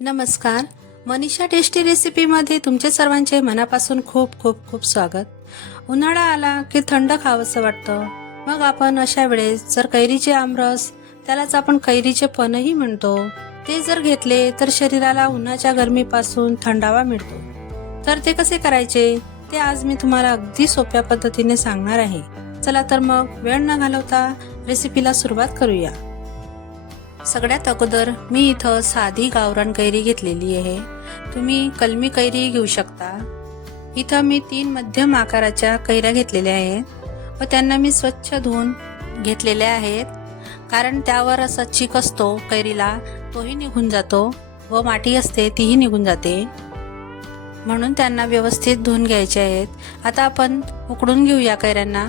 नमस्कार. मनीषा टेस्टी रेसिपीमध्ये तुमचे सर्वांचे मनापासून खूप खूप खूप स्वागत. उन्हाळा आला की थंड खावंसं वाटतं. मग आपण अशा वेळेस जर कैरीचे आमरस त्यालाच आपण कैरीचे पणही म्हणतो. ते जर घेतले तर शरीराला उन्हाच्या गरमीपासून थंडावा मिळतो. तर ते कसे करायचे? ते आज मी तुम्हाला अगदी सोप्या पद्धतीने सांगणार आहे. चला तर मग वेळ न घालवता रेसिपीला सुरुवात करूया. सगळ्यात अगोदर मी इथं साधी गावरान कैरी घेतलेली आहे. तुम्ही कलमी कैरी घेऊ शकता. इथं मी तीन मध्यम आकाराच्या कैऱ्या घेतलेल्या आहेत व त्यांना मी स्वच्छ धुवून घेतलेल्या आहेत. कारण त्यावर असा चिक असतो कैरीला तोही निघून जातो व माटी असते तीही निघून जाते. म्हणून त्यांना व्यवस्थित धुवून घ्यायचे आहेत. आता आपण उकडून घेऊया कैऱ्यांना.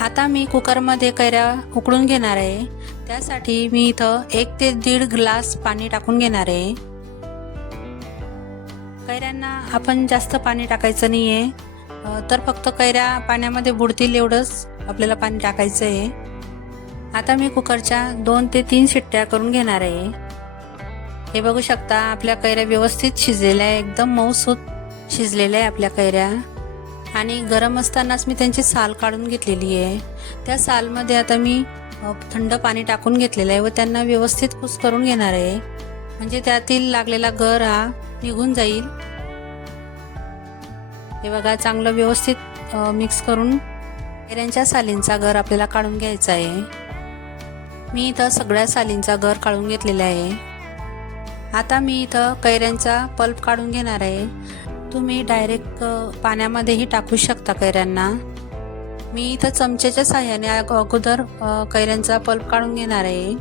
आता मी कुकरमध्ये कैऱ्या उकडून घेणार आहे. त्यासाठी मी इथं एक ते दीड ग्लास पाणी टाकून घेणार आहे. कैऱ्यांना आपण जास्त पाणी टाकायचं नाही आहे तर फक्त कैऱ्या पाण्यामध्ये बुडतील एवढंच आपल्याला पाणी टाकायचं आहे. आता मी कुकरच्या दोन ते तीन शिट्ट्या करून घेणार आहे. हे बघू शकता आपल्या कैऱ्या व्यवस्थित शिजलेल्या आहे. एकदम मऊसूत शिजलेल्या आहे आपल्या कैऱ्या. आणि गरम असतानाच मी त्यांची साल काढून घेतलेली आहे. त्या सालमध्ये आता मी थंड पाणी टाकून घेतलेलं आहे व त्यांना व्यवस्थित कुस करून घेणार आहे. म्हणजे त्यातील लागलेला गर हा निघून जाईल. हे बघा चांगलं व्यवस्थित मिक्स करून कैऱ्यांच्या सालींचा गर आपल्याला काढून घ्यायचा आहे. मी इथं सगळ्या सालींचा गर काढून घेतलेला आहे. आता मी इथं कैऱ्यांचा पल्प काढून घेणार आहे. तुम्ही डायरेक्ट पाण्यामध्येही टाकू शकता कैऱ्यांना. मी इथं चमच्याच्या साह्याने अगोदर कैऱ्यांचा पल्प काढून घेणार आहे.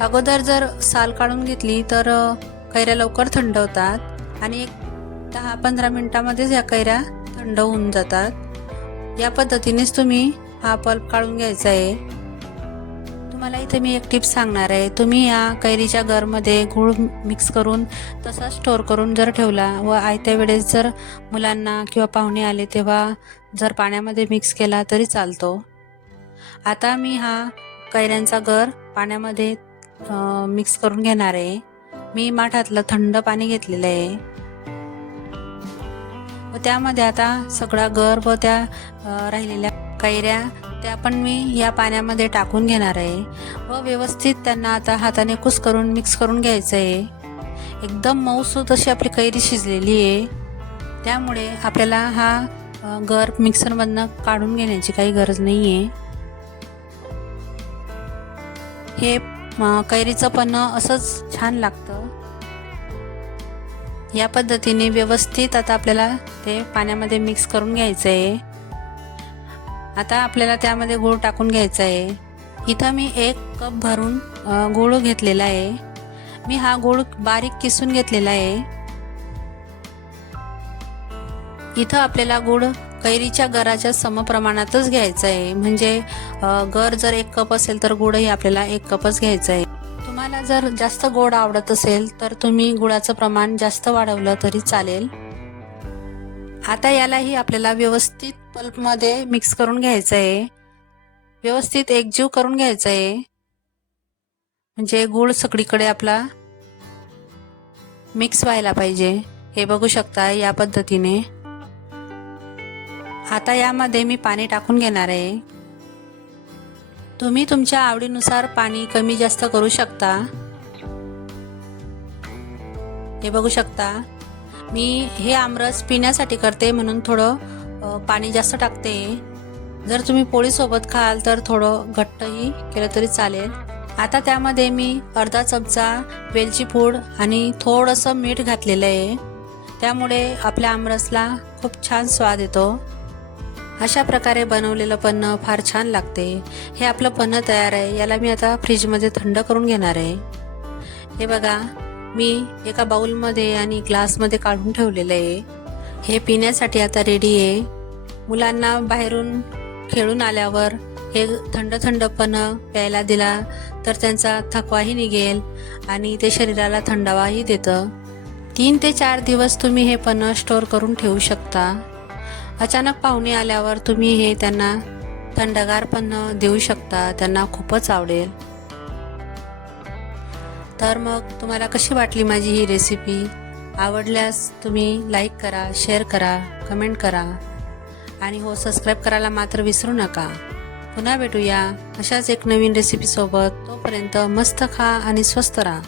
अगोदर जर साल काढून घेतली तर कैऱ्या लवकर थंड होतात आणि एक दहा पंधरा मिनटामध्येच या कैऱ्या थंड होऊन जातात. या पद्धतीनेच तुम्ही हा पल्प काढून घ्यायचा आहे. तुम्हाला इथे मी एक टिप्स सांगणार आहे. तुम्ही या कैरीच्या गरमध्ये गूळ मिक्स करून तसा स्टोर करून जर ठेवला व आयत्या वेळेस जर मुलांना किंवा पाहुणे आले तेव्हा जर पाण्यामध्ये मिक्स केला तरी चालतो. आता मी हा कैऱ्यांचा गर पाण्यामध्ये मिक्स करून घेणार आहे. मी माठातलं थंड पाणी घेतलेलं आहे. व त्यामध्ये आता सगळा गर व त्या राहिलेल्या कैऱ्या त्या पण मी या पाण्यामध्ये टाकून घेणार आहे. व व्यवस्थित त्यांना आता हाताने कुस करून मिक्स करून घ्यायचं आहे. एकदम मऊसूत अशी आपली कैरी शिजलेली आहे. त्यामुळे आपल्याला हा गर मिक्सरमधनं काढून घेण्याची काही गरज नाही आहे हे कैरीचं पण असंच छान लागतं. या पद्धतीने व्यवस्थित आता आपल्याला ते पाण्यामध्ये मिक्स करून घ्यायचं आहे आता आपल्याला त्यामध्ये गूळ टाकून घ्यायचा आहे इथं मी एक कप भरून गूळ घेतलेला आहे. मी हा गूळ बारीक किसून घेतलेला आहे. इथं आपल्याला गूळ कैरीच्या गराच्या समप्रमाणातच घ्यायचं आहे म्हणजे गर जर एक कप असेल तर गुळही आपल्याला एक कपच घ्यायचं आहे तुम्हाला जर जास्त गोड आवडत असेल तर तुम्ही गुळाचं प्रमाण जास्त वाढवलं तरी चालेल. आता यालाही आपल्याला व्यवस्थित पल्पमध्ये मिक्स करून घ्यायचं आहे व्यवस्थित एकजीव करून घ्यायचं आहे म्हणजे गूळ सगळीकडे आपला मिक्स व्हायला पाहिजे. हे बघू शकता या पद्धतीने. आता यामध्ये मी पाणी टाकून घेणार आहे. तुम्ही तुमच्या आवडीनुसार पाणी कमी जास्त करू शकता. हे बघू शकता. मी हे आमरस पिण्यासाठी करते म्हणून थोडं पाणी जास्त टाकते. जर तुम्ही पोळीसोबत खाल तर थोडं घट्टही केलं तरी चालेल. आता त्यामध्ये मी अर्धा चमचा वेलची पूड आणि थोडंसं मीठ घातलेलं आहे. त्यामुळे आपल्या आमरसला खूप छान स्वाद येतो. अशा प्रकारे बनवलेलं पन्नं फार छान लागते. हे आपलं पन्नं तयार आहे याला मी आता फ्रीजमध्ये थंड करून घेणार आहे. हे बघा मी एका बाऊलमध्ये आणि ग्लासमध्ये काढून ठेवलेलं आहे. हे पिण्यासाठी आता रेडी आहे. मुलांना बाहेरून खेळून आल्यावर हे थंड थंडपणं प्यायला दिला तर त्यांचा थकवाही निघेल आणि ते शरीराला थंडावाही देतं. तीन ते चार दिवस तुम्ही हे पन्नं स्टोअर करून ठेवू शकता. अचानक पाहुणे आल्यावर तुम्ही हे त्यांना थंडगार पण देऊ शकता. त्यांना खूपच आवडेल. तर मग तुम्हाला कशी वाटली माझी ही रेसिपी आवडल्यास तुम्ही लाईक करा शेअर करा कमेंट करा. आणि हो सबस्क्राईब करायला मात्र विसरू नका. पुन्हा भेटूया अशाच एक नवीन रेसिपीसोबत तोपर्यंत मस्त खा आणि स्वस्त राहा.